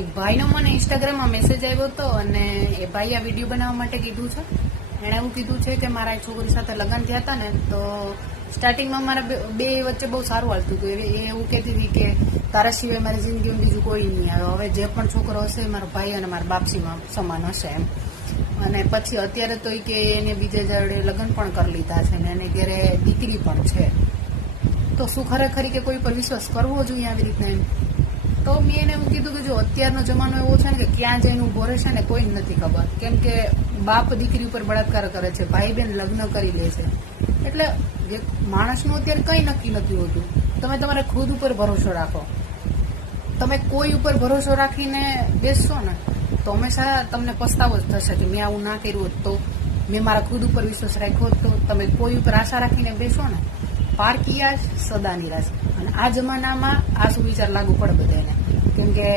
એક ભાઈનો મને ઇન્સ્ટાગ્રામમાં મેસેજ આવ્યો હતો અને એ ભાઈ આ વિડીયો બનાવવા માટે કીધું છે. એણે એવું કીધું છે કે મારા એક છોકરી સાથે લગ્ન થયા હતા ને, તો સ્ટાર્ટિંગમાં મારા બે વચ્ચે બહુ સારું હાલતું હતું. એ એવું કહેતી હતી કે તારા સિવાય મારી જિંદગીમાં બીજું કોઈ નહીં આવે, હવે જે પણ છોકરો હશે મારો ભાઈ અને મારા બાપસીમાં સમાન હશે એમ. અને પછી અત્યારે તો એ કે એને બીજે જોડે લગ્ન પણ કરી લીધા છે ને એને ઘરે દીકરી પણ છે. તો શું ખરેખર કે કોઈ પર વિશ્વાસ કરવો જોઈએ આવી રીતના એમ? તો મેં એને એવું કીધું કે જો અત્યારનો જમાનો એવો છે ને કે ક્યાં જઈને ઊભો રહેશે ને કોઈ નથી ખબર. કેમ કે બાપ દીકરી ઉપર બળાત્કાર કરે છે, ભાઈ બહેન લગ્ન કરી લે છે. એટલે માણસનું અત્યારે કંઈ નક્કી નથી હોતું. તમે તમારે ખુદ ઉપર ભરોસો રાખો. તમે કોઈ ઉપર ભરોસો રાખીને બેસશો ને તો હંમેશા તમને પસ્તાવો જ થશે કે મેં આવું ના કર્યું હોત તો, મેં મારા ખુદ ઉપર વિશ્વાસ રાખ્યો તો. તમે કોઈ ઉપર આશા રાખીને બેસો ને, પારકીયા સદા નિરાશ. અને આ જમાનામાં આ સુવિચાર લાગુ પડે બધાને. કેમ કે